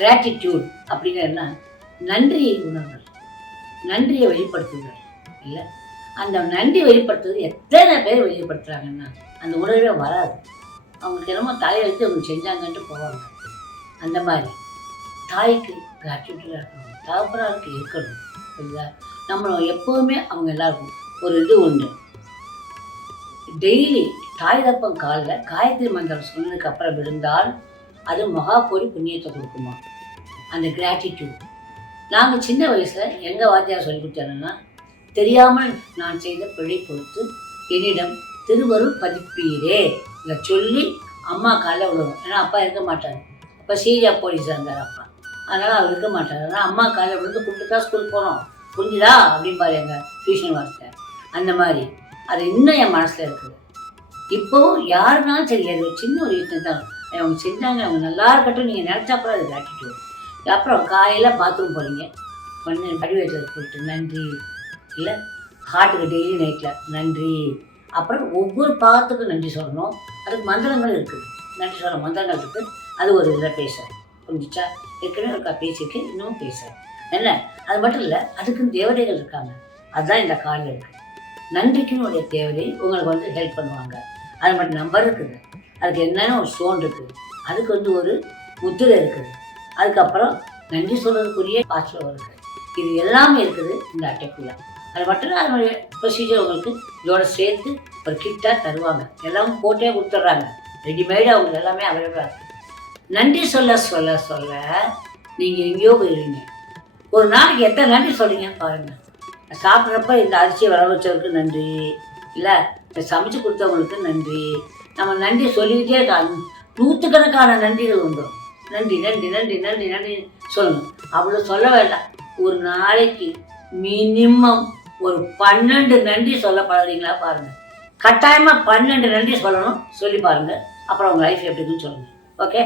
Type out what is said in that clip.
Gratitude அப்படிங்கிறதுனா நன்றி உணர்வுகள், நன்றியை வெளிப்படுத்துதல் இல்லை. அந்த நன்றி வெளிப்படுத்துறது எத்தனை பேர் வெளிப்படுத்துகிறாங்கன்னா அந்த உணர்வே வராது. அவங்களுக்கு என்னமோ தலையெழுத்து அவங்க செஞ்சாங்கன்ட்டு போவாங்க. அந்த மாதிரி தாய்க்கு கிராட்டிடியூடாக இருக்கணும், தகப்பனாருக்கு இருக்கணும். சரிங்களா? நம்ம எப்போவுமே அவங்க எல்லாருக்கும் ஒரு இது உண்டு. டெய்லி தாய் தப்பம் காலில் காயத்ரி மந்திரம் சொன்னதுக்கு அப்புறம் விழுந்தால் அது மகா கோடி புண்ணியத்தை கொடுக்குமா. அந்த கிராட்டிடியூட் நாங்கள் சின்ன வயசில் எங்கள் வாத்தியார் சொல்லி கொடுத்தாங்கன்னா, தெரியாமல் நான் செய்த பிழை பொறுத்து என்னிடம் திருவருள் பதிப்பீரே இதை சொல்லி அம்மா காலில் விடுவோம். ஏன்னா அப்பா இருக்க மாட்டார், அப்போ சீரியா போலீஸாக இருந்தார் அப்பா, அதனால் அவர் இருக்க மாட்டார். ஆனால் அம்மா காலில் விழுந்து கூப்பிட்டு தான் ஸ்கூல் போகிறோம், புரிஞ்சுதா அப்படிம்பாரு எங்கள் டியூஷன் வாசித்தார். அந்த மாதிரி அது இன்னும் என் மனசில் இருக்குது. இப்போவும் யாருனாலும் சரி, அது ஒரு சின்ன ஒரு விஷயம் தான் அவங்க செஞ்சாங்க, அவங்க நல்லா இருக்கட்டும் நீங்கள் நினச்சா கூட அது கிராட்டிடியூட். அப்புறம் காலையில் பாத்ரூம் போகிறீங்க, பண்ணு வடிவேட்டில் போயிட்டு நன்றி இல்லை, ஹார்ட்டுக்கு டெய்லி நைட்டில் நன்றி. அப்புறம் ஒவ்வொரு பாகத்துக்கும் நன்றி சொல்லணும். அதுக்கு மந்திரங்கள் இருக்குது, நன்றி சொல்ல மந்திரங்கள் இருக்குது. அது ஒரு இதில் பேசுகிறேன், புரிஞ்சிச்சா? ஏற்கனவே இருக்கா பேசியிருக்கு, இன்னும் பேசுகிறேன். என்ன அது மட்டும் இல்லை, அதுக்குன்னு தேவதைகள் இருக்காங்க. அதுதான் இந்த காலில் இருக்குது. நன்றிக்குன்னு உடைய தேவதை உங்களுக்கு ஹெல்ப் பண்ணுவாங்க. அது மட்டும் நம்பர் இருக்குது, அதுக்கு என்னென்ன ஒரு ஸ்டோன் இருக்குது, அதுக்கு ஒரு முத்திரை இருக்குது, அதுக்கப்புறம் நன்றி சொல்கிறதுக்குரிய பாஸ்வேர்டு இருக்குது. இது எல்லாமே இருக்குது இந்த அட்டைக்குள்ளே. அது மட்டும் இல்லை, அதனுடைய ப்ரொசீஜர் உங்களுக்கு இதோட சேர்த்து ஒரு கிட்டாக தருவாங்க. எல்லாமே போட்டே கொடுத்துட்றாங்க, ரெடிமேடாக அவங்களுக்கு எல்லாமே அவைலபிளாக இருக்குது. நன்றி சொல்ல சொல்ல சொல்ல நீங்கள் எங்கேயோ போயிடுவீங்க. ஒரு நாளைக்கு எத்தனை நன்றி சொல்கிறீங்கன்னு பாருங்கள். சாப்பிட்றப்ப இந்த அரிசியை வர வச்சவருக்கு நன்றி, இல்லை இந்த சமைச்சு கொடுத்தவங்களுக்கு நன்றி. நம்ம நன்றி சொல்லிக்கிட்டே இருக்காங்க, நூற்றுக்கணக்கான நன்றிகள் வந்துடும். நன்றி நன்றி நன்றி நன்றி நன்றி சொல்லணும். அவ்வளோ சொல்ல வேண்டாம். ஒரு நாளைக்கு மினிமம் ஒரு 12 நன்றி சொல்ல பழகிறீங்களா பாருங்கள். கட்டாயமாக 12 நன்றி சொல்லணும், சொல்லி பாருங்கள். அப்புறம் உங்கள் லைஃப் எப்படி இருக்குன்னு சொல்லுங்கள். ஓகே.